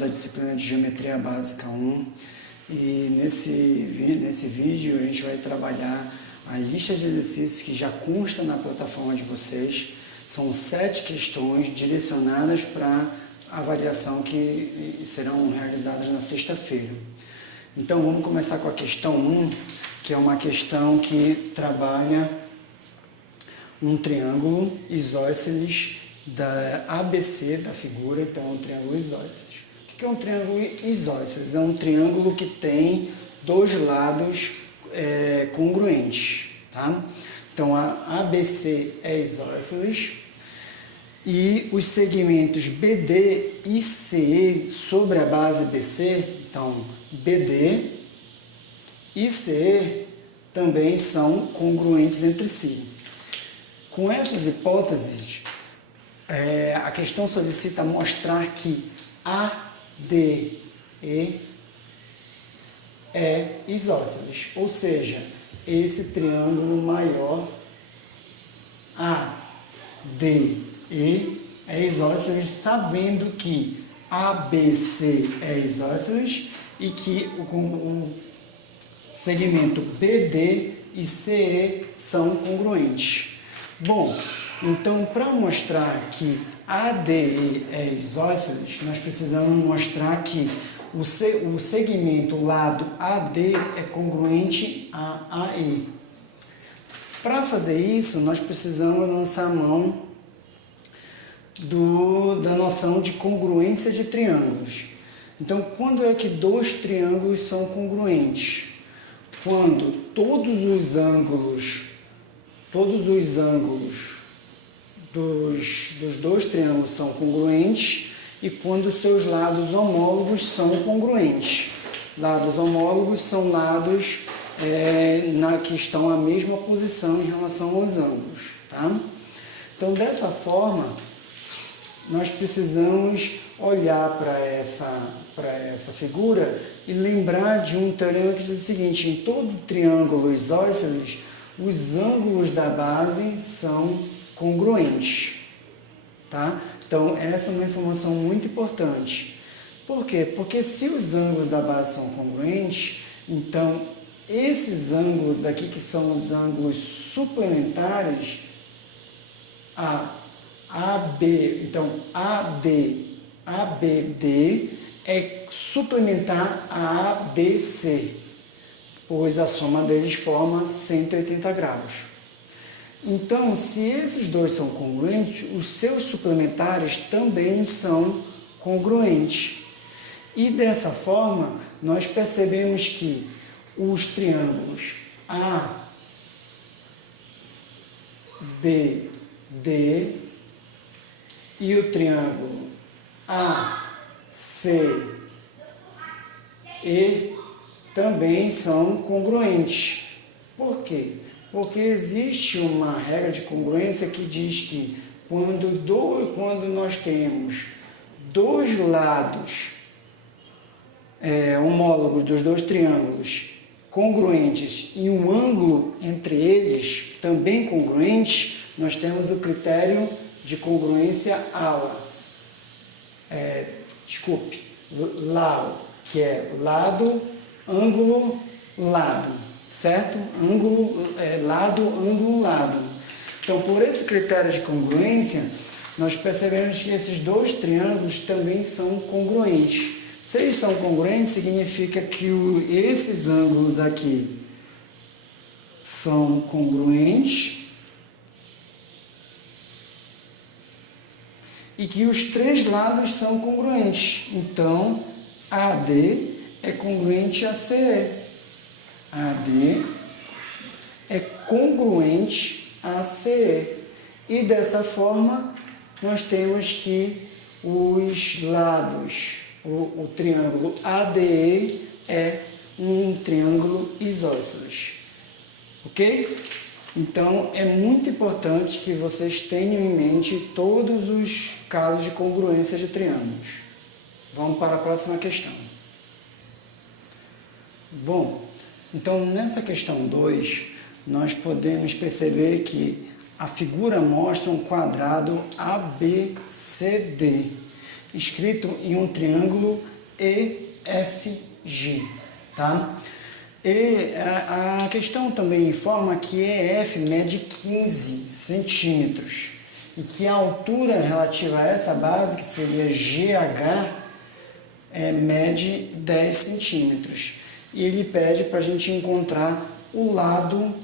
da disciplina de Geometria Básica 1 e nesse vídeo a gente vai trabalhar a lista de exercícios que já consta na plataforma de vocês. São 7 questões direcionadas para avaliação que serão realizadas na sexta-feira. Então vamos começar com a questão 1, que é uma questão que trabalha um triângulo isósceles da ABC da figura, então um triângulo isósceles. O que é um triângulo isósceles? É um triângulo que tem dois lados congruentes, tá? Então a ABC é isósceles e os segmentos BD e CE sobre a base BC, então BD e CE também são congruentes entre si. Com essas hipóteses, a questão solicita mostrar que ADE é isósceles, ou seja, esse triângulo maior ADE é isósceles, sabendo que ABC é isósceles e que o segmento BD e CE são congruentes. Bom, então para mostrar que ADE é isósceles, nós precisamos mostrar que o segmento, o lado AD é congruente a AE. Para fazer isso, nós precisamos lançar a mão da noção de congruência de triângulos. Então, quando é que dois triângulos são congruentes? Quando todos os ângulos dos dois triângulos são congruentes e quando os seus lados homólogos são congruentes. Lados homólogos são lados que estão à mesma posição em relação aos ângulos, tá? Então, dessa forma, nós precisamos olhar para essa figura e lembrar de um teorema que diz o seguinte: em todo triângulo isósceles, os ângulos da base são congruentes, tá? Então, essa é uma informação muito importante. Por quê? Porque se os ângulos da base são congruentes, então esses ângulos aqui, que são os ângulos suplementares, AB, então ABD é suplementar a ABC, pois a soma deles forma 180 graus. Então, se esses dois são congruentes, os seus suplementares também são congruentes. E dessa forma, nós percebemos que os triângulos ABD e o triângulo ACE também são congruentes. Por quê? Porque existe uma regra de congruência que diz que quando nós temos dois lados homólogos dos dois triângulos congruentes e um ângulo entre eles também congruente, nós temos o critério de congruência LAO, que é lado, ângulo, lado, certo? Lado, ângulo, lado. Então, por esse critério de congruência, nós percebemos que esses dois triângulos também são congruentes. Se eles são congruentes, significa que esses ângulos aqui são congruentes e que os três lados são congruentes. Então, AD é congruente a CE. AD é congruente a CE. E dessa forma, nós temos que os lados, o triângulo ADE é um triângulo isósceles. Ok? Então, é muito importante que vocês tenham em mente todos os casos de congruência de triângulos. Vamos para a próxima questão. Bom, então nessa questão 2, nós podemos perceber que a figura mostra um quadrado ABCD escrito em um triângulo EFG, tá? E a questão também informa que EF mede 15 centímetros e que a altura relativa a essa base, que seria GH, mede 10 centímetros. E ele pede para a gente encontrar o lado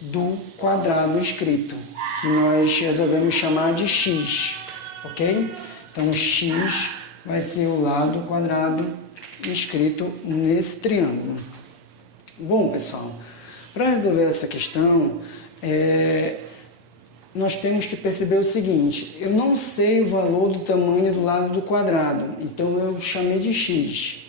do quadrado escrito, que nós resolvemos chamar de X, ok? Então, X vai ser o lado quadrado escrito nesse triângulo. Bom, pessoal, para resolver essa questão, nós temos que perceber o seguinte: eu não sei o valor do tamanho do lado do quadrado, então eu chamei de X,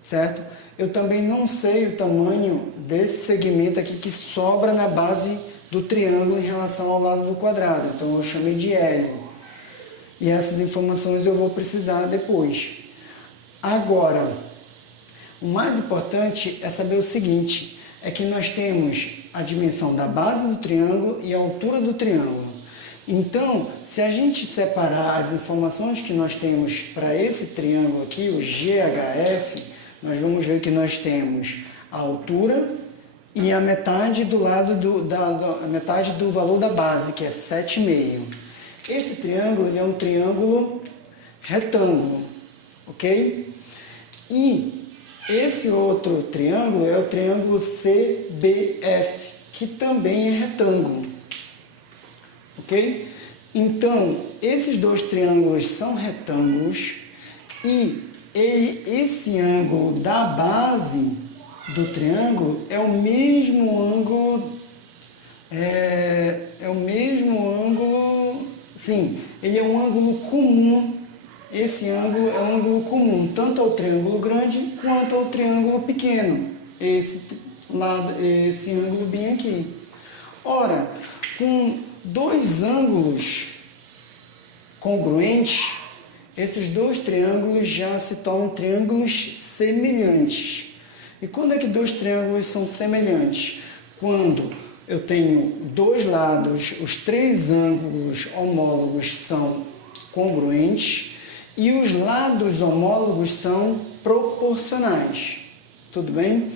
certo? Eu também não sei o tamanho desse segmento aqui que sobra na base do triângulo em relação ao lado do quadrado, então eu chamei de L. E essas informações eu vou precisar depois. Agora, o mais importante é saber o seguinte, é que nós temos a dimensão da base do triângulo e a altura do triângulo. Então, se a gente separar as informações que nós temos para esse triângulo aqui, o GHF, nós vamos ver que nós temos a altura e a metade do lado a metade do valor da base, que é 7,5. Esse triângulo ele é um triângulo retângulo, ok? E esse outro triângulo é o triângulo CBF, que também é retângulo, ok? Então, esses dois triângulos são retângulos e esse ângulo da base do triângulo é o mesmo ângulo, sim, ele é um ângulo comum. Esse ângulo é um ângulo comum, tanto ao triângulo grande quanto ao triângulo pequeno. Esse ângulo bem aqui. Ora, com dois ângulos congruentes, esses dois triângulos já se tornam triângulos semelhantes. E quando é que dois triângulos são semelhantes? Quando eu tenho dois lados, os três ângulos homólogos são congruentes, e os lados homólogos são proporcionais. Tudo bem?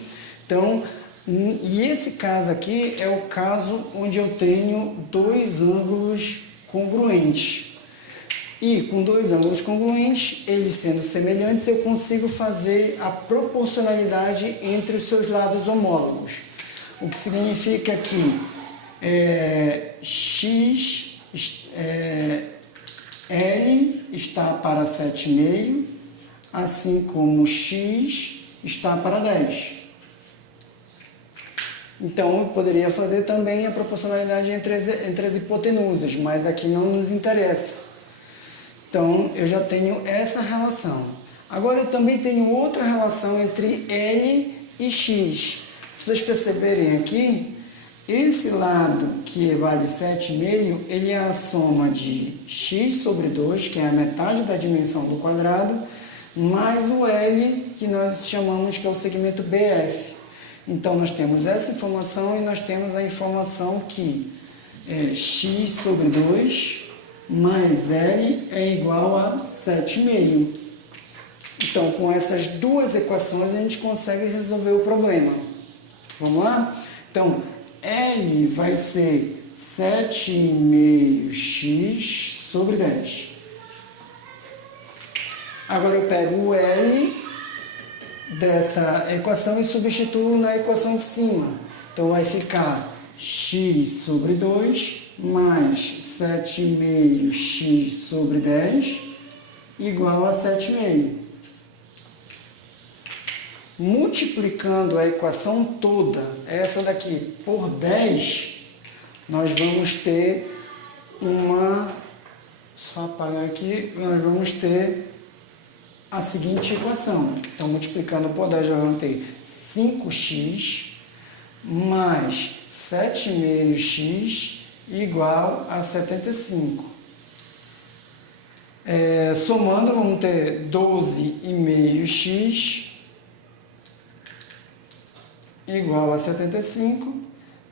Então, e esse caso aqui é o caso onde eu tenho dois ângulos congruentes. E com dois ângulos congruentes, eles sendo semelhantes, eu consigo fazer a proporcionalidade entre os seus lados homólogos. O que significa que L está para 7,5, assim como X está para 10. Então, eu poderia fazer também a proporcionalidade entre as hipotenusas, mas aqui não nos interessa. Então, eu já tenho essa relação. Agora, eu também tenho outra relação entre L e X. Se vocês perceberem aqui, esse lado que vale 7,5, ele é a soma de x sobre 2, que é a metade da dimensão do quadrado, mais o L, que nós chamamos que é o segmento BF. Então, nós temos essa informação e nós temos a informação que x sobre 2 mais L é igual a 7,5. Então, com essas duas equações, a gente consegue resolver o problema. Vamos lá? Então, L vai ser 7,5x sobre 10. Agora eu pego o L dessa equação e substituo na equação de cima. Então vai ficar x sobre 2 mais 7,5x sobre 10 igual a 7,5. Multiplicando a equação toda, essa daqui, por 10, nós vamos ter só apagar aqui, nós vamos ter a seguinte equação. Então, multiplicando por 10, nós vamos ter 5x mais 7,5x igual a 75. Somando, vamos ter 12,5x igual a 75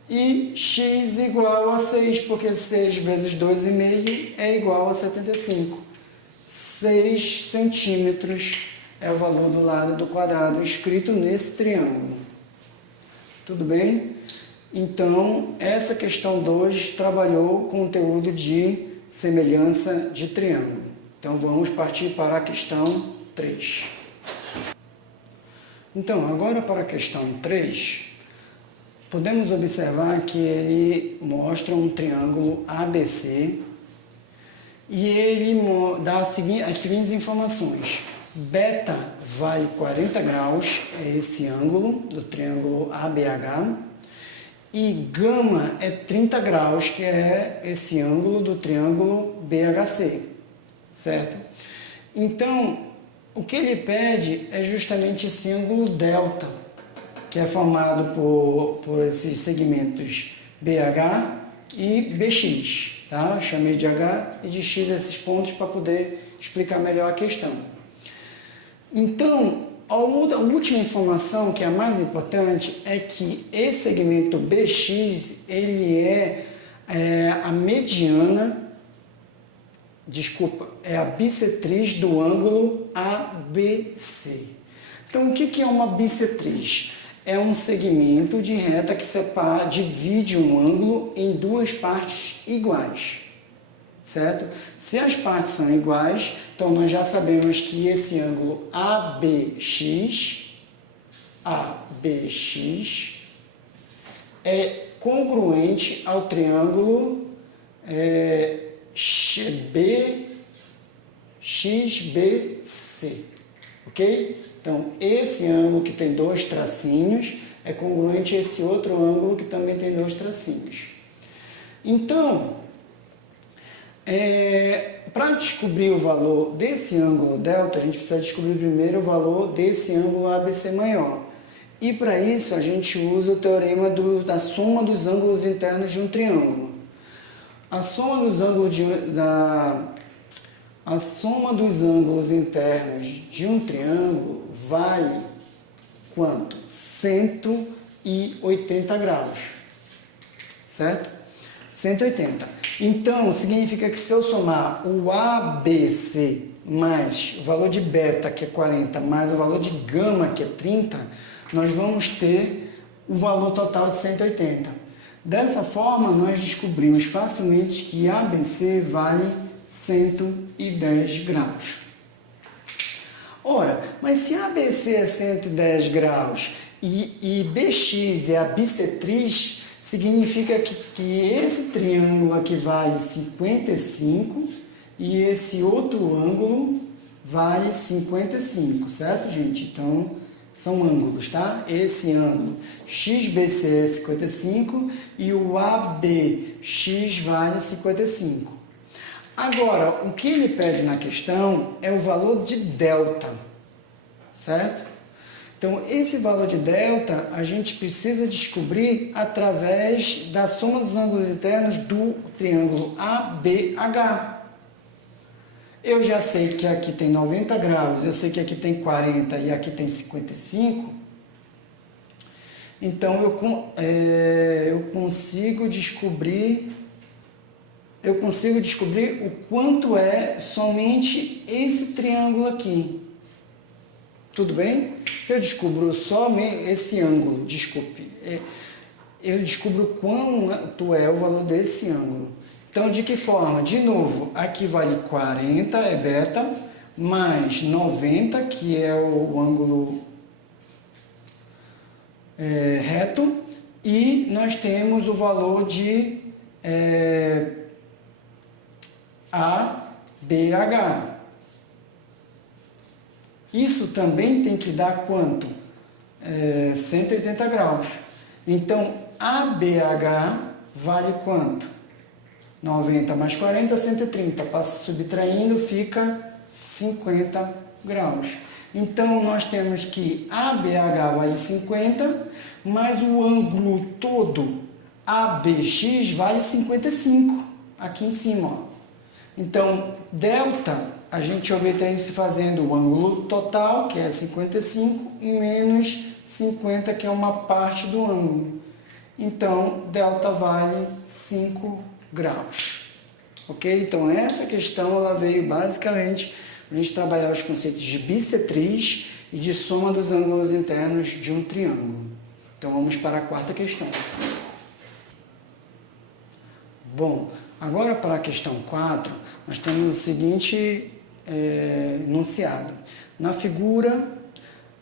e x igual a 6, porque 6 vezes 2,5 é igual a 75. 6 centímetros é o valor do lado do quadrado escrito nesse triângulo. Tudo bem? Então, essa questão 2 trabalhou o conteúdo de semelhança de triângulo. Então, vamos partir para a questão 3. Então, agora para a questão 3, podemos observar que ele mostra um triângulo ABC e ele dá as seguintes informações. Beta vale 40 graus, é esse ângulo do triângulo ABH, e gama é 30 graus, que é esse ângulo do triângulo BHC, certo? Então, o que ele pede é justamente esse ângulo delta, que é formado por esses segmentos BH e BX, tá? Eu chamei de H e de X esses pontos para poder explicar melhor a questão. Então, a última informação, que é a mais importante, é que esse segmento BX, ele é a mediana, é a bissetriz do ângulo ABC. Então, o que é uma bissetriz? É um segmento de reta que divide um ângulo em duas partes iguais, certo? Se as partes são iguais, então nós já sabemos que esse ângulo ABX é congruente ao triângulo XBC, ok? Então, esse ângulo que tem dois tracinhos é congruente a esse outro ângulo que também tem dois tracinhos. Então, para descobrir o valor desse ângulo delta, a gente precisa descobrir primeiro o valor desse ângulo ABC maior. E para isso a gente usa o teorema da soma dos ângulos internos de um triângulo. A soma dos ângulos internos de um triângulo vale quanto? 180 graus, certo? 180. Então, significa que se eu somar o ABC mais o valor de beta, que é 40, mais o valor de gama, que é 30, nós vamos ter o valor total de 180. Dessa forma, nós descobrimos facilmente que ABC vale 110 graus. Ora, mas se ABC é 110 graus e BX é a bissetriz, significa que esse triângulo aqui vale 55 e esse outro ângulo vale 55, certo, gente? Então, são ângulos, tá? Esse ângulo XBC é 55 e o ABX vale 55. Agora, o que ele pede na questão é o valor de delta, certo? Então, esse valor de delta a gente precisa descobrir através da soma dos ângulos internos do triângulo ABH. Eu já sei que aqui tem 90 graus, eu sei que aqui tem 40 e aqui tem 55. Então, eu consigo descobrir o quanto é somente esse triângulo aqui. Tudo bem? Se eu descubro somente esse ângulo, eu descubro quanto é o valor desse ângulo. Então, de que forma? De novo, aqui vale 40, é beta, mais 90, que é o ângulo reto, e nós temos o valor de ABH. Isso também tem que dar quanto? 180 graus. Então, ABH vale quanto? 90 mais 40, 130. Passa subtraindo, fica 50 graus. Então, nós temos que ABH vale 50, mas o ângulo todo ABX vale 55, aqui em cima, ó. Então, delta, a gente obtém isso fazendo o ângulo total, que é 55, menos 50, que é uma parte do ângulo. Então, delta vale 5 graus. Ok? Então, essa questão ela veio basicamente a gente trabalhar os conceitos de bissetriz e de soma dos ângulos internos de um triângulo. Então vamos para a quarta questão. Bom, agora para a questão 4, nós temos o seguinte enunciado. Na figura,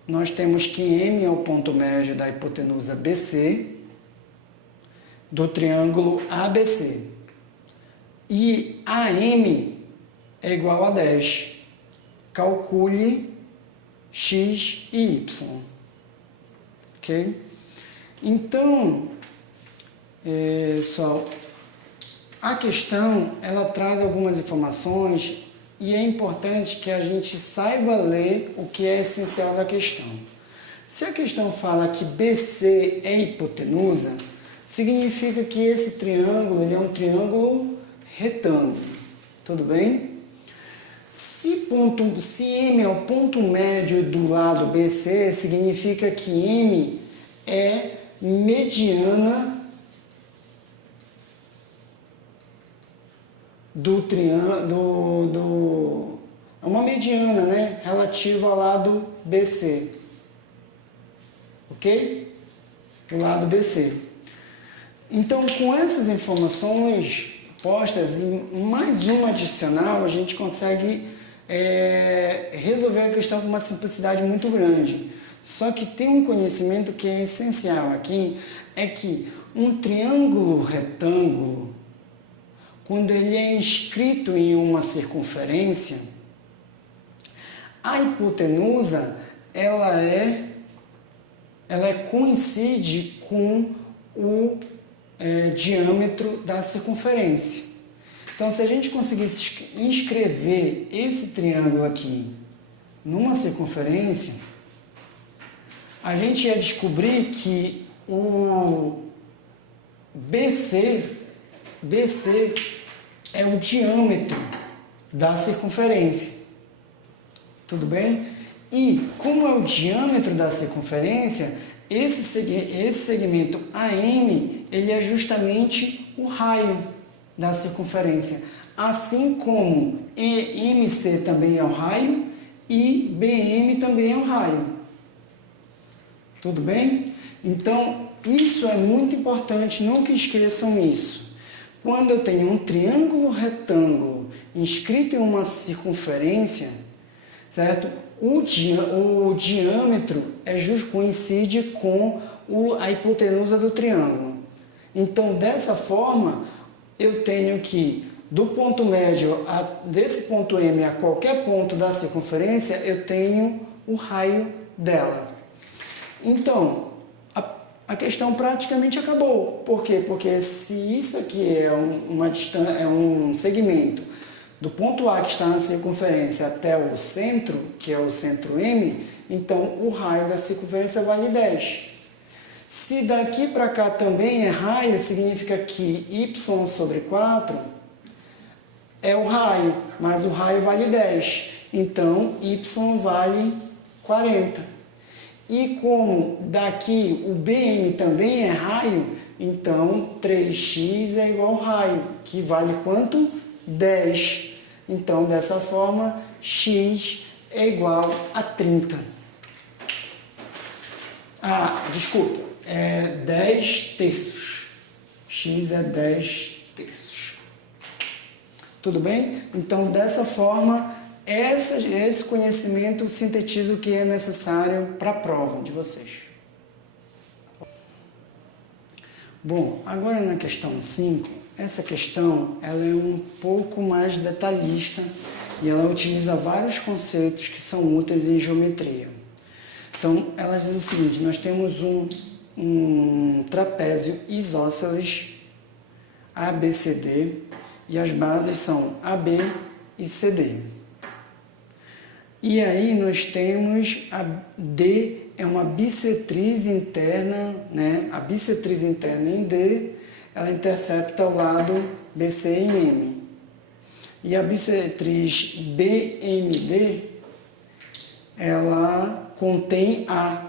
nós temos que M é o ponto médio da hipotenusa BC do triângulo ABC. E AM é igual a 10. Calcule X e Y. Ok? Então, pessoal, a questão, ela traz algumas informações e é importante que a gente saiba ler o que é essencial da questão. Se a questão fala que BC é hipotenusa, significa que esse triângulo ele é um triângulo retângulo. Tudo bem? Se M é o ponto médio do lado BC, significa que M é mediana do triângulo, é uma mediana, né, relativa ao lado BC, ok? O lado BC. Então, com essas informações postas e mais uma adicional, a gente consegue resolver a questão com uma simplicidade muito grande. Só que tem um conhecimento que é essencial aqui, é que um triângulo retângulo, quando ele é inscrito em uma circunferência, a hipotenusa ela coincide com o diâmetro da circunferência. Então, se a gente conseguisse inscrever esse triângulo aqui numa circunferência, a gente ia descobrir que o BC é o diâmetro da circunferência. Tudo bem? E como é o diâmetro da circunferência, esse segmento AM, ele é justamente o raio da circunferência. Assim como MC também é o raio e BM também é o raio. Tudo bem? Então, isso é muito importante, nunca esqueçam isso. Quando eu tenho um triângulo retângulo inscrito em uma circunferência, certo? O diâmetro coincide com a hipotenusa do triângulo. Então, dessa forma, eu tenho que, do ponto médio, desse ponto M a qualquer ponto da circunferência, eu tenho o raio dela. Então, a questão praticamente acabou. Por quê? Porque se isso aqui é um segmento do ponto A que está na circunferência até o centro, que é o centro M, então o raio da circunferência vale 10. Se daqui para cá também é raio, significa que y sobre 4 é o raio, mas o raio vale 10. Então, y vale 40. E como daqui o BM também é raio, então 3x é igual ao raio, que vale quanto? 10. Então, dessa forma, x é igual a 30. Desculpa, é 10 terços. X é 10 terços. Tudo bem? Então, dessa forma, esse conhecimento sintetiza o que é necessário para a prova de vocês. Bom, agora na questão 5, essa questão ela é um pouco mais detalhista e ela utiliza vários conceitos que são úteis em geometria. Então, ela diz o seguinte, nós temos um trapézio isósceles ABCD e as bases são AB e CD. E aí nós temos a D, é uma bissetriz interna, né? A bissetriz interna em D, ela intercepta o lado BC em M. E a bissetriz BMD, ela contém A.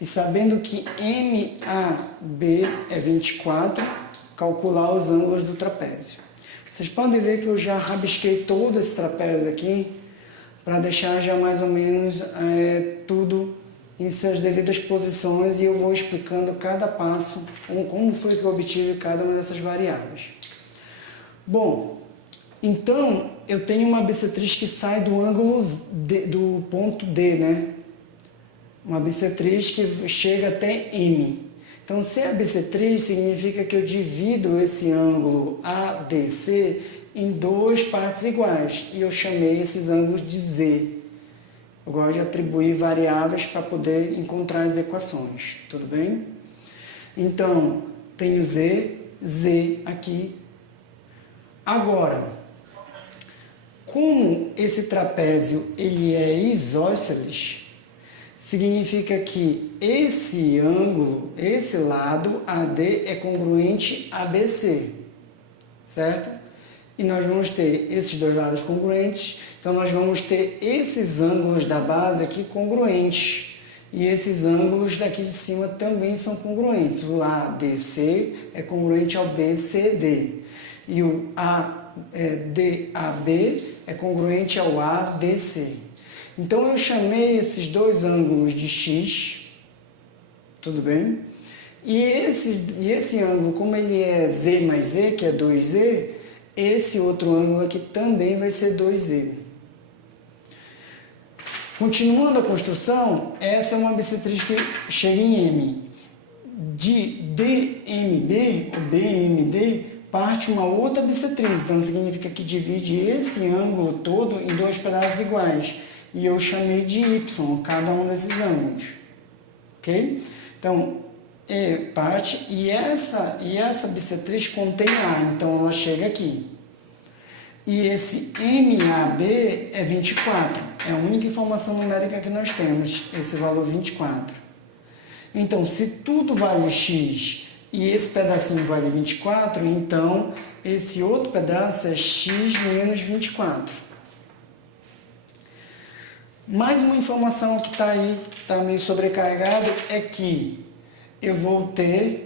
E sabendo que MAB é 24, calcular os ângulos do trapézio. Vocês podem ver que eu já rabisquei todo esse trapézio aqui, para deixar já mais ou menos tudo em suas devidas posições, e eu vou explicando cada passo, como foi que eu obtive cada uma dessas variáveis. Bom, então eu tenho uma bissetriz que sai do ângulo do ponto D, né? Uma bissetriz que chega até M. Então, se é bissetriz, significa que eu divido esse ângulo ADC em duas partes iguais, e eu chamei esses ângulos de Z. Eu gosto de atribuir variáveis para poder encontrar as equações, tudo bem? Então, tenho Z aqui. Agora, como esse trapézio ele é isósceles, significa que esse ângulo, esse lado AD é congruente a BC, certo? E nós vamos ter esses dois lados congruentes, então nós vamos ter esses ângulos da base aqui congruentes, e esses ângulos daqui de cima também são congruentes. O ADC é congruente ao BCD, e o ADAB é congruente ao ABC. Então eu chamei esses dois ângulos de X, tudo bem? E esse ângulo, como ele é Z mais Z, que é 2Z, esse outro ângulo aqui também vai ser 2Z. Continuando a construção, essa é uma bissetriz que chega em M. De DMB, ou BMD, parte uma outra bissetriz. Então significa que divide esse ângulo todo em dois pedaços iguais. E eu chamei de Y, cada um desses ângulos. Ok? Então, parte, e essa bissetriz contém A, então ela chega aqui. E esse MAB é 24, é a única informação numérica que nós temos, esse valor 24. Então, se tudo vale X e esse pedacinho vale 24, então esse outro pedaço é X menos 24. Mais uma informação que está aí, está meio sobrecarregado, é que eu vou ter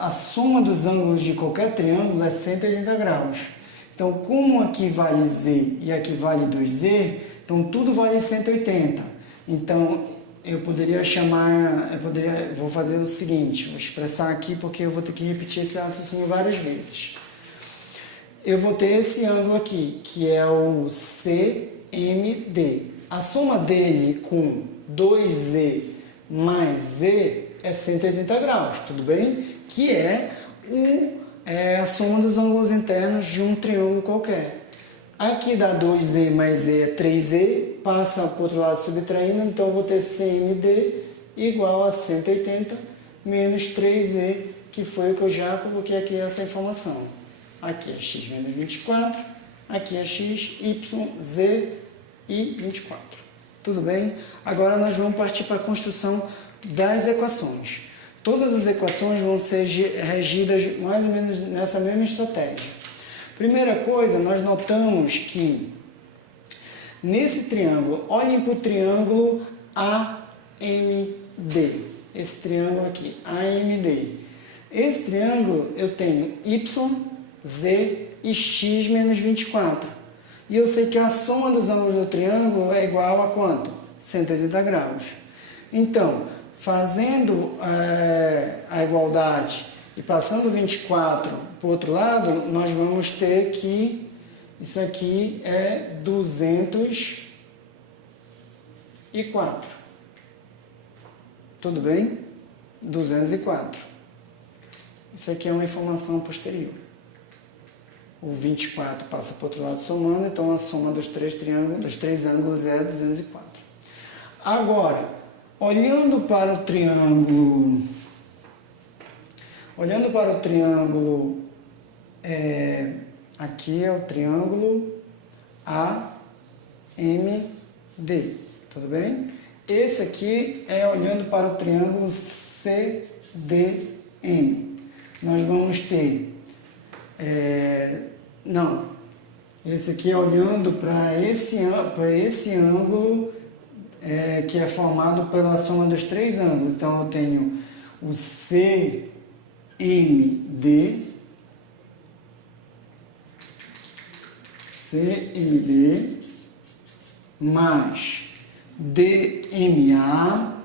a soma dos ângulos de qualquer triângulo é 180 graus. Então, como aqui vale Z e aqui vale 2Z, então tudo vale 180. Então, vou fazer o seguinte, vou expressar aqui porque eu vou ter que repetir esse raciocínio várias vezes. Eu vou ter esse ângulo aqui, que é o CMD. A soma dele com 2Z mais Z é 180 graus, tudo bem? Que é a soma dos ângulos internos de um triângulo qualquer. Aqui dá 2Z mais Z é 3Z, passa para o outro lado subtraindo, então eu vou ter CMD igual a 180 menos 3Z, que foi o que eu já coloquei aqui essa informação. Aqui é x menos 24, aqui é x, y, z e 24. Tudo bem? Agora nós vamos partir para a construção das equações. Todas as equações vão ser regidas mais ou menos nessa mesma estratégia. Primeira coisa, nós notamos que nesse triângulo, olhem para o triângulo AMD. Esse triângulo aqui, AMD. Esse triângulo eu tenho y, z e x menos 24. E eu sei que a soma dos ângulos do triângulo é igual a quanto? 180 graus. Então, fazendo a igualdade e passando 24 para o outro lado, nós vamos ter que isso aqui é 204. Tudo bem? 204. Isso aqui é uma informação posterior. O 24 passa para o outro lado somando, então a soma dos três ângulos é 204. Agora, olhando para o triângulo aqui é o triângulo AMD, tudo bem? Esse aqui é olhando para o triângulo CDM. Nós vamos ter esse aqui é olhando para esse ângulo que é formado pela soma dos três ângulos. Então, eu tenho o CMD CMD mais DMA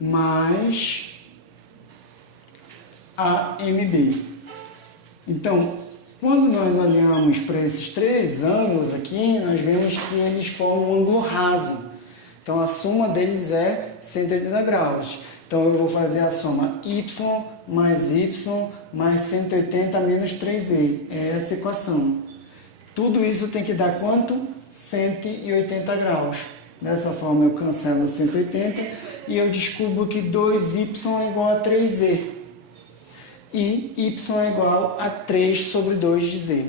mais AMB. Então, quando nós olhamos para esses três ângulos aqui, nós vemos que eles formam um ângulo raso. Então, a soma deles é 180 graus. Então, eu vou fazer a soma y mais 180 menos 3e. É essa equação. Tudo isso tem que dar quanto? 180 graus. Dessa forma, eu cancelo 180 e eu descubro que 2y é igual a 3z. E y é igual a 3 sobre 2 de z.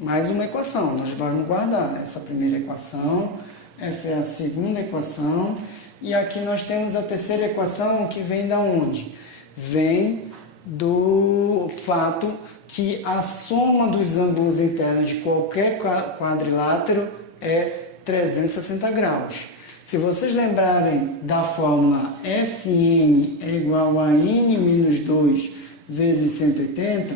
Mais uma equação. Nós vamos guardar essa primeira equação. Essa é a segunda equação. E aqui nós temos a terceira equação, que vem da onde? Vem do fato que a soma dos ângulos internos de qualquer quadrilátero é 360 graus. Se vocês lembrarem da fórmula Sn é igual a n menos 2 vezes 180,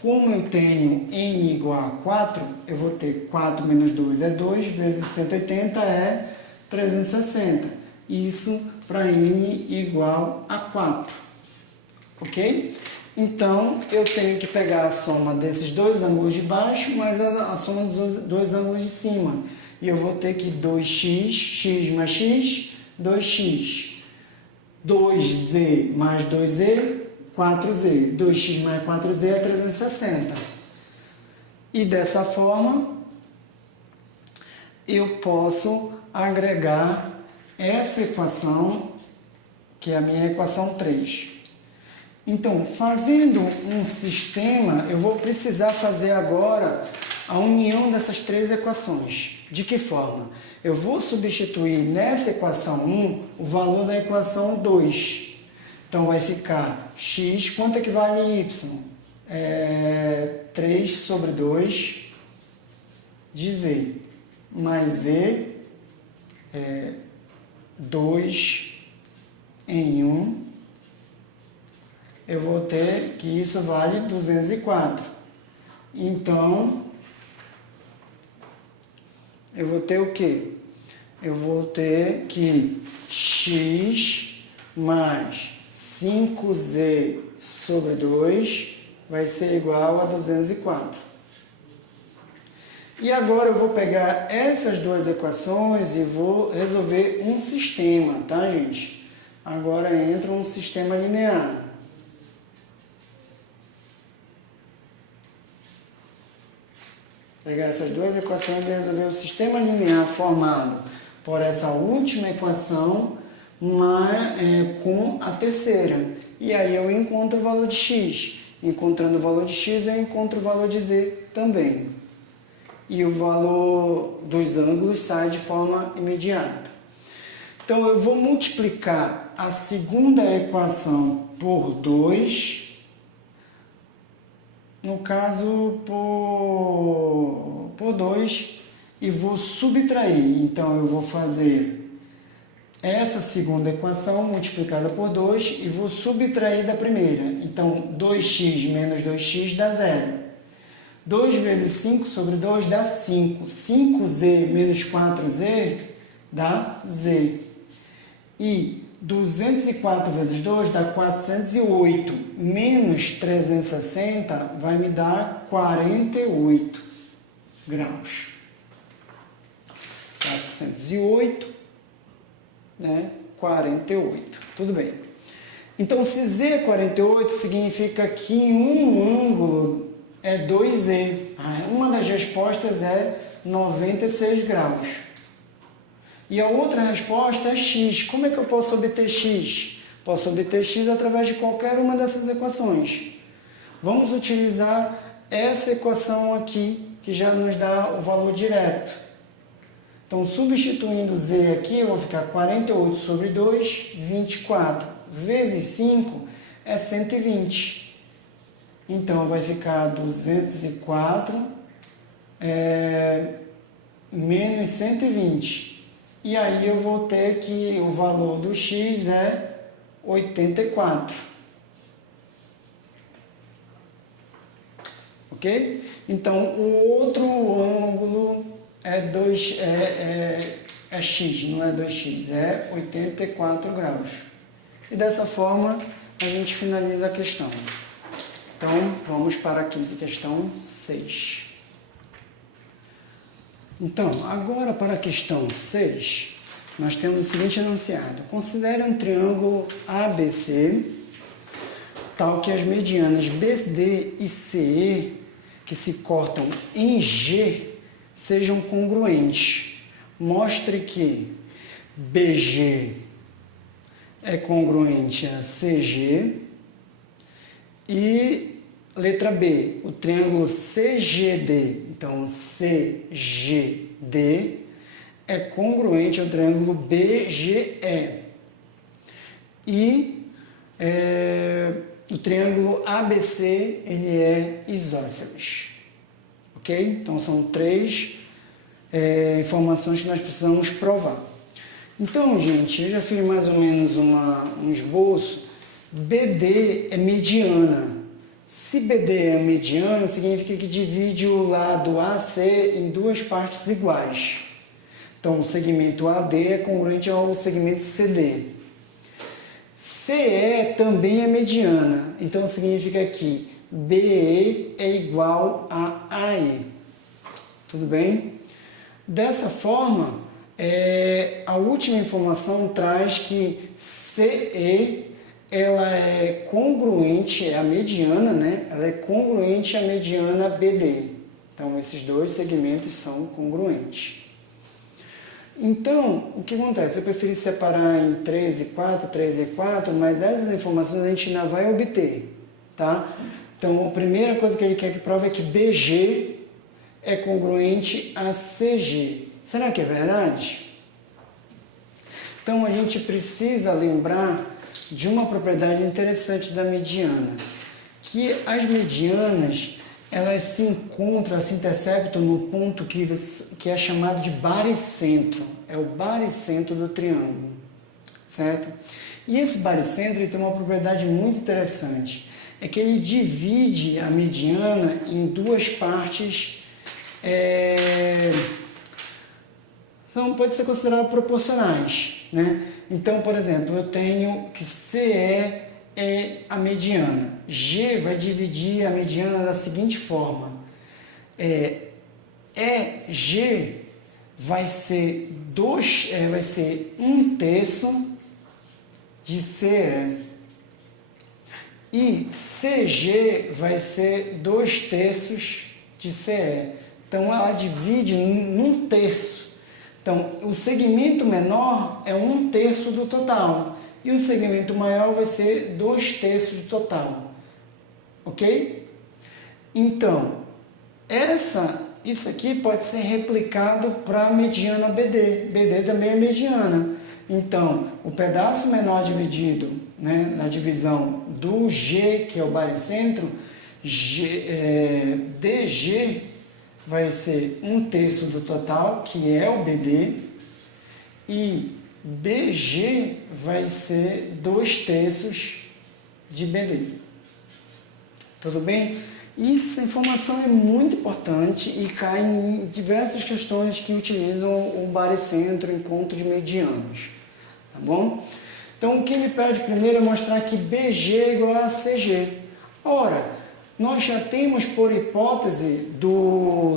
como eu tenho n igual a 4, eu vou ter 4 menos 2 é 2, vezes 180 é 360. Isso para n igual a 4. Ok? Então, eu tenho que pegar a soma desses dois ângulos de baixo mais a soma dos dois ângulos de cima. E eu vou ter que 2x, x mais x, 2x. 2z mais 2z, 4z. 2x mais 4z é 360. E dessa forma, eu posso agregar essa equação, que é a minha equação 3. Então, fazendo um sistema, eu vou precisar fazer agora a união dessas três equações. De que forma? Eu vou substituir nessa equação 1 o valor da equação 2. Então, vai ficar x, quanto equivale y? 3 sobre 2 de z, mais z, 2 em 1. Eu vou ter que isso vale 204. Então, eu vou ter o quê? Eu vou ter que x mais 5z sobre 2 vai ser igual a 204. E agora eu vou pegar essas duas equações e vou resolver um sistema, tá, gente? Agora entra um sistema linear. Pegar essas duas equações e resolver o sistema linear formado por essa última equação com a terceira. E aí eu encontro o valor de x. Encontrando o valor de x, eu encontro o valor de z também. E o valor dos ângulos sai de forma imediata. Então, eu vou multiplicar a segunda equação por 2, no caso, por 2, e vou subtrair. Então, eu vou fazer essa segunda equação multiplicada por 2 e vou subtrair da primeira. Então, 2x menos 2x dá 0. 2 vezes 5 sobre 2 dá 5. 5z menos 4z dá z. E 204 vezes 2 dá 408. Menos 360 vai me dar 48 graus. 408, né? 48. Tudo bem. Então, se z é 48, significa que em um ângulo é 2z. Uma das respostas é 96 graus. E a outra resposta é x. Como é que eu posso obter x? Posso obter x através de qualquer uma dessas equações. Vamos utilizar essa equação aqui, que já nos dá o valor direto. Então, substituindo z aqui, eu vou ficar 48 sobre 2, 24, vezes 5 é 120. Então, vai ficar 204 menos 120. E aí eu vou ter que o valor do x é 84. ok? Então, o outro ângulo é x, não é 2x, é 84 graus. E dessa forma, a gente finaliza a questão. Então, vamos para a quinta questão 6. Então, agora para a questão 6, nós temos o seguinte enunciado. Considere um triângulo ABC, tal que as medianas BD e CE, que se cortam em G, sejam congruentes. Mostre que BG é congruente a CG e letra B, o triângulo CGD, então CGD é congruente ao triângulo BGE e o triângulo ABC ele é isósceles, ok? Então são três informações que nós precisamos provar. Então, gente, eu já fiz mais ou menos um esboço. BD é mediana. Se BD é mediana, significa que divide o lado AC em duas partes iguais. Então, o segmento AD é congruente ao segmento CD. CE também é mediana. Então, significa que BE é igual a AE. Tudo bem? Dessa forma, a última informação traz que CE ela é congruente, é a mediana, né? Ela é congruente à mediana BD. Então, esses dois segmentos são congruentes. Então, o que acontece? Eu preferi separar em 3 e 4, 3 e 4, mas essas informações a gente ainda vai obter, tá? Então, a primeira coisa que ele quer que prove é que BG é congruente a CG. Será que é verdade? Então, a gente precisa lembrar de uma propriedade interessante da mediana, que as medianas, elas se encontram, se interceptam no ponto que é chamado de baricentro, é o baricentro do triângulo, certo? E esse baricentro ele tem uma propriedade muito interessante, é que ele divide a mediana em duas partes, então pode ser considerado proporcionais, né? Então, por exemplo, eu tenho que CE é a mediana. G vai dividir a mediana da seguinte forma. EG vai ser 1/3 de CE. E CG vai ser 2/3 de CE. Então, ela divide num terço. Então, o segmento menor é 1/3 do total. E o segmento maior vai ser 2/3 do total. Ok? Então, isso aqui pode ser replicado para a mediana BD. BD também é mediana. Então, o pedaço menor dividido, né, na divisão do G, que é o baricentro, DG vai ser 1/3 do total, que é o BD, e BG vai ser 2/3 de BD. Tudo bem? Essa informação é muito importante e cai em diversas questões que utilizam o baricentro em conto de medianos. Tá bom? Então, o que ele pede primeiro é mostrar que BG é igual a CG. Ora, nós já temos por hipótese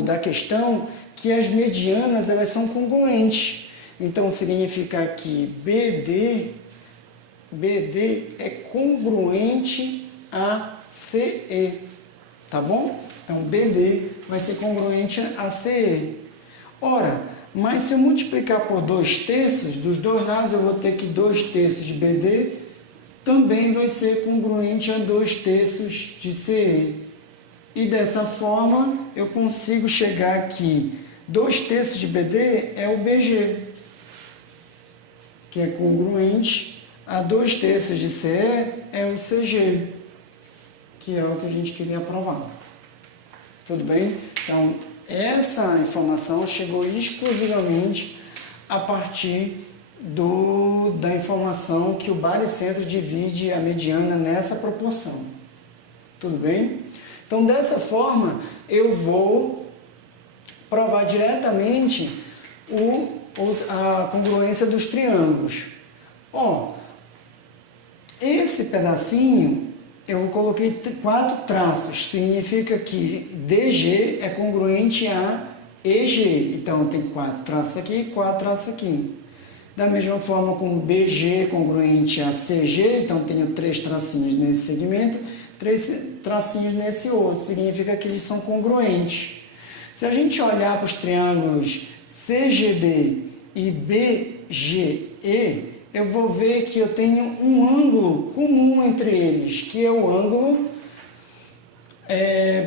da questão que as medianas elas são congruentes. Então, significa que BD é congruente a CE. Tá bom? Então, BD vai ser congruente a CE. Ora, mas se eu multiplicar por 2/3, dos dois lados eu vou ter que 2/3 de BD também vai ser congruente a 2/3 de CE. E dessa forma, eu consigo chegar aqui. 2/3 de BD é o BG, que é congruente a 2/3 de CE é o CG, que é o que a gente queria provar. Tudo bem? Então, essa informação chegou exclusivamente a partir da informação que o baricentro divide a mediana nessa proporção. Tudo bem? Então, dessa forma, eu vou provar diretamente a congruência dos triângulos. Ó, esse pedacinho, eu coloquei 4 traços, significa que DG é congruente a EG. Então, tem 4 traços aqui e 4 traços aqui. Da mesma forma como BG é congruente a CG, então tenho 3 tracinhos nesse segmento, 3 tracinhos nesse outro, significa que eles são congruentes. Se a gente olhar para os triângulos CGD e BGE, eu vou ver que eu tenho um ângulo comum entre eles, que é o ângulo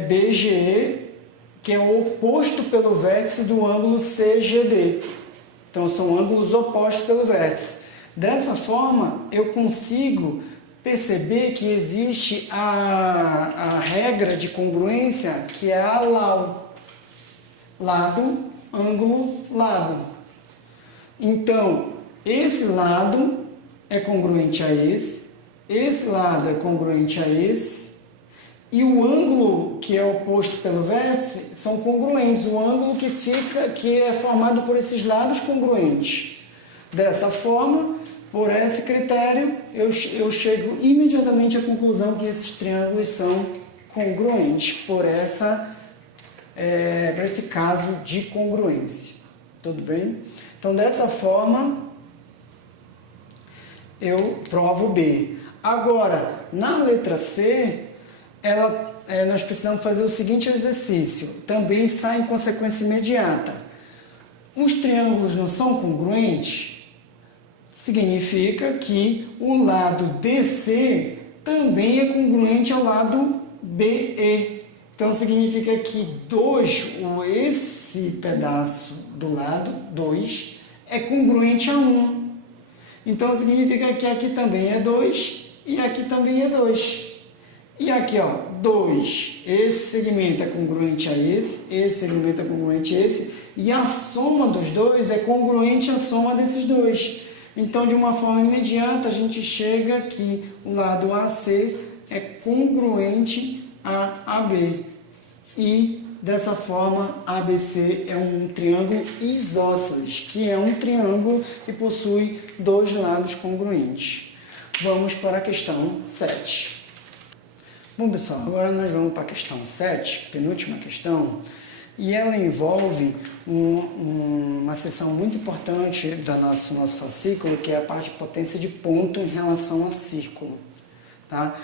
BGE, que é o oposto pelo vértice do ângulo CGD. Então, são ângulos opostos pelo vértice. Dessa forma, eu consigo perceber que existe a regra de congruência, que é a LAU. Lado, ângulo, lado. Então, esse lado é congruente a esse lado é congruente a esse, e o ângulo que é oposto pelo vértice são congruentes, o ângulo que é formado por esses lados congruentes. Dessa forma, por esse critério, eu chego imediatamente à conclusão que esses triângulos são congruentes, por esse caso de congruência. Tudo bem? Então, dessa forma, eu provo B. Agora, na letra C, nós precisamos fazer o seguinte exercício. Também sai em consequência imediata. Os triângulos não são congruentes? Significa que o lado DC também é congruente ao lado BE. Então, significa que esse pedaço do lado 2 é congruente a 1. Então, significa que aqui também é 2 e aqui também é 2. E aqui, ó, 2. Esse segmento é congruente a esse segmento é congruente a esse, e a soma dos dois é congruente à soma desses dois. Então, de uma forma imediata, a gente chega que o lado AC é congruente a AB. E, dessa forma, ABC é um triângulo isósceles, que é um triângulo que possui 2 lados congruentes. Vamos para a questão 7. Bom, pessoal, agora nós vamos para a questão 7, penúltima questão, e ela envolve uma seção muito importante do nosso fascículo, que é a parte de potência de ponto em relação a círculo. Tá?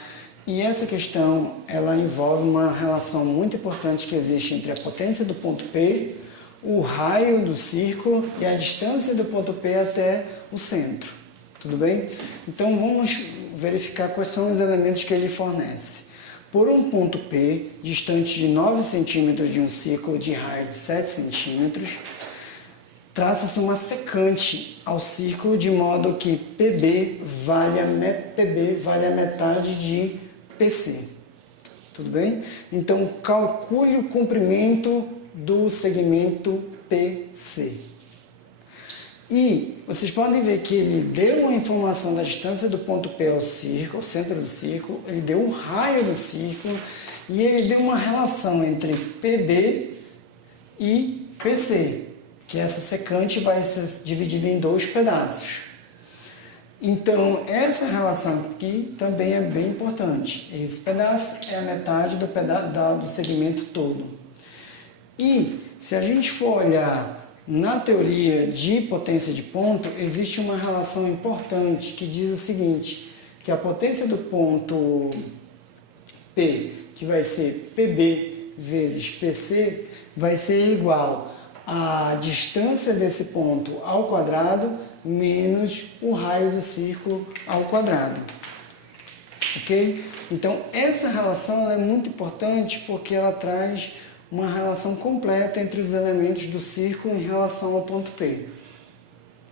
E essa questão, ela envolve uma relação muito importante que existe entre a potência do ponto P, o raio do círculo e a distância do ponto P até o centro. Tudo bem? Então, vamos verificar quais são os elementos que ele fornece. Por um ponto P, distante de 9 centímetros de um círculo de raio de 7 centímetros, traça-se uma secante ao círculo de modo que PB vale a metade de PC. Tudo bem? Então, calcule o comprimento do segmento PC. E vocês podem ver que ele deu uma informação da distância do ponto P ao círculo, ao centro do círculo, ele deu um raio do círculo e ele deu uma relação entre PB e PC, que essa secante vai ser dividida em 2 pedaços. Então, essa relação aqui também é bem importante. Esse pedaço é a metade do segmento todo. E, se a gente for olhar na teoria de potência de ponto, existe uma relação importante que diz o seguinte, que a potência do ponto P, que vai ser PB vezes PC, vai ser igual à distância desse ponto ao quadrado menos o raio do círculo ao quadrado. Ok? Então, essa relação ela é muito importante porque ela traz uma relação completa entre os elementos do círculo em relação ao ponto P.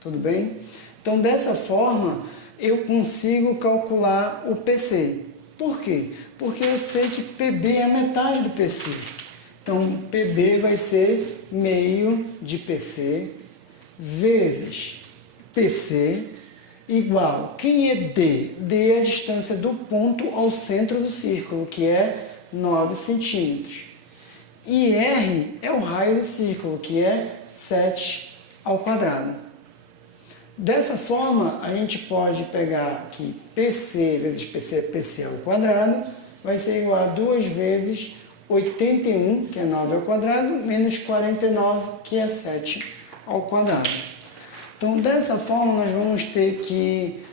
Tudo bem? Então, dessa forma, eu consigo calcular o PC. Por quê? Porque eu sei que PB é a metade do PC. Então, PB vai ser meio de PC vezes PC igual. Quem é D? D é a distância do ponto ao centro do círculo, que é 9 centímetros. E R é o raio do círculo, que é 7 ao quadrado. Dessa forma, a gente pode pegar que PC vezes PC ao quadrado vai ser igual a 2 vezes 81, que é 9 ao quadrado, menos 49, que é 7 ao quadrado. Então, dessa forma, nós vamos ter que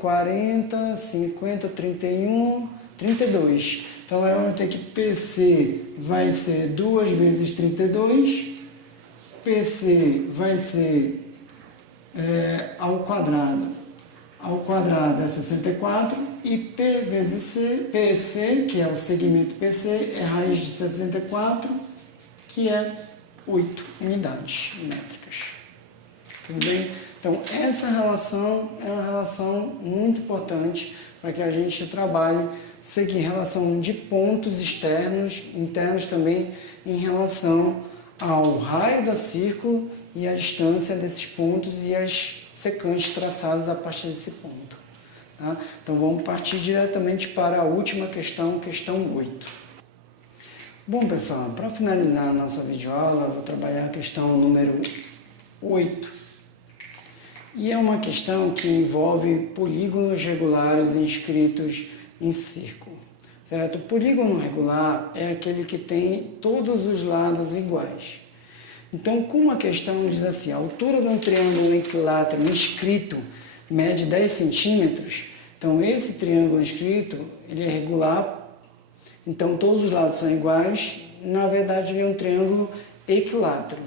40, 50, 31, 32. Então, nós vamos ter que PC vai ser 2 vezes 32, PC vai ser ao quadrado é 64, e P vezes C, PC, que é o segmento PC, é raiz de 64, que é 8 unidades métricas. Tudo bem? Então, essa relação é uma relação muito importante para que a gente trabalhe, seja em relação de pontos externos, internos também, em relação ao raio do círculo e a distância desses pontos e as secantes traçadas a partir desse ponto. Tá? Então, vamos partir diretamente para a última questão, questão 8. Bom, pessoal, para finalizar a nossa videoaula, eu vou trabalhar a questão número 8. E é uma questão que envolve polígonos regulares inscritos em círculo. Certo? O polígono regular é aquele que tem todos os lados iguais. Então, como a questão diz assim, a altura de um triângulo equilátero inscrito mede 10 centímetros, então esse triângulo inscrito ele é regular, então todos os lados são iguais, na verdade ele é um triângulo equilátero.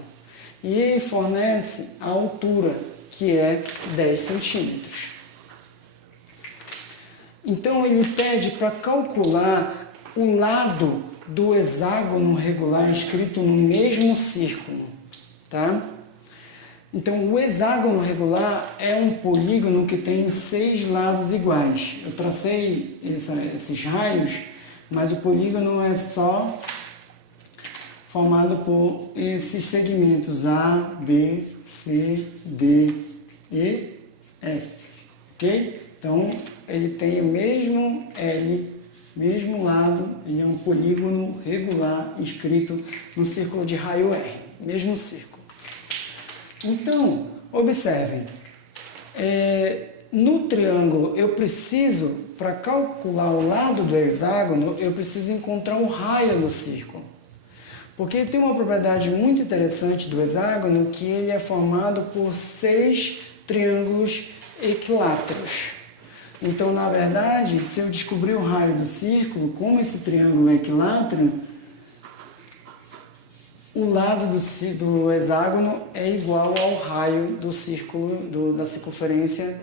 E ele fornece a altura, que é 10 centímetros. Então ele pede para calcular o lado do hexágono regular inscrito no mesmo círculo. Tá? Então, o hexágono regular é um polígono que tem 6 lados iguais. Eu tracei esses raios, mas o polígono é só formado por esses segmentos A, B, C, D, E, F. Ok? Então, ele tem o mesmo L, mesmo lado, ele é um polígono regular inscrito no círculo de raio R, mesmo círculo. Então, observem, no triângulo eu preciso, para calcular o lado do hexágono, eu preciso encontrar o raio do círculo. Porque tem uma propriedade muito interessante do hexágono, que ele é formado por 6 triângulos equiláteros. Então, na verdade, se eu descobrir o raio do círculo, como esse triângulo é equilátero, o lado do hexágono é igual ao raio do círculo, da circunferência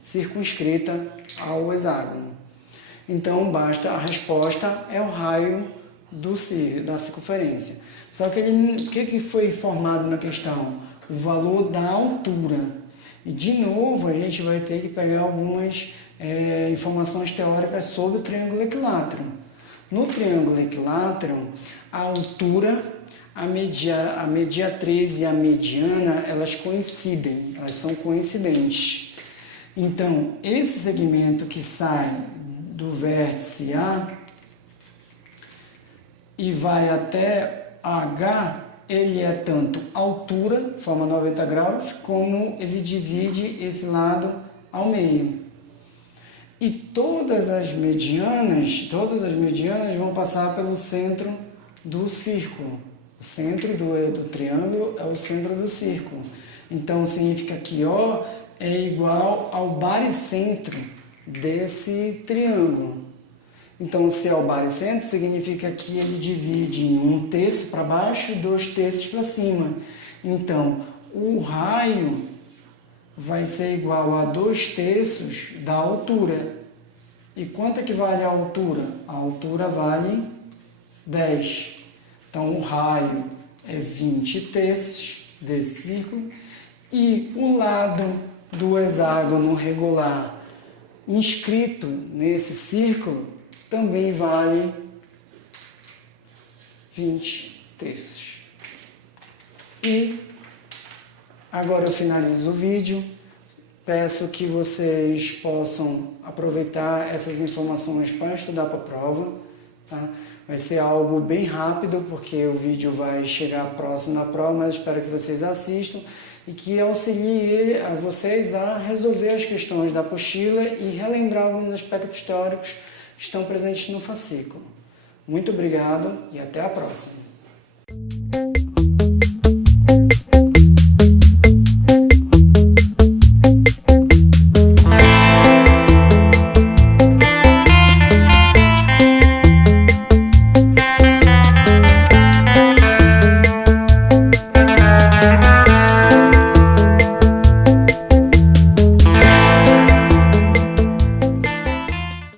circunscrita ao hexágono. Então, basta, a resposta é o raio da circunferência. Só que o que foi formado na questão? O valor da altura. E, de novo, a gente vai ter que pegar algumas informações teóricas sobre o triângulo equilátero. No triângulo equilátero, a altura, a mediatriz e a mediana, elas coincidem, elas são coincidentes. Então, esse segmento que sai do vértice A e vai até H, ele é tanto altura, forma 90 graus, como ele divide esse lado ao meio. E todas as medianas vão passar pelo centro do círculo. O centro do triângulo é o centro do círculo. Então, significa que O é igual ao baricentro desse triângulo. Então, se é o baricentro, significa que ele divide em 1/3 para baixo e 2/3 para cima. Então, o raio vai ser igual a 2/3 da altura. E quanto é que vale a altura? A altura vale 10. Então, o raio é 20/3 desse círculo. E o lado do hexágono regular inscrito nesse círculo também vale 20/3. E agora eu finalizo o vídeo Peço que vocês possam aproveitar essas informações para estudar para a prova, tá? Vai ser algo bem rápido, porque o vídeo vai chegar próximo da prova, mas espero que vocês assistam e que auxilie a vocês a resolver as questões da apostila e relembrar alguns aspectos teóricos que estão presentes no fascículo. Muito obrigado e até a próxima!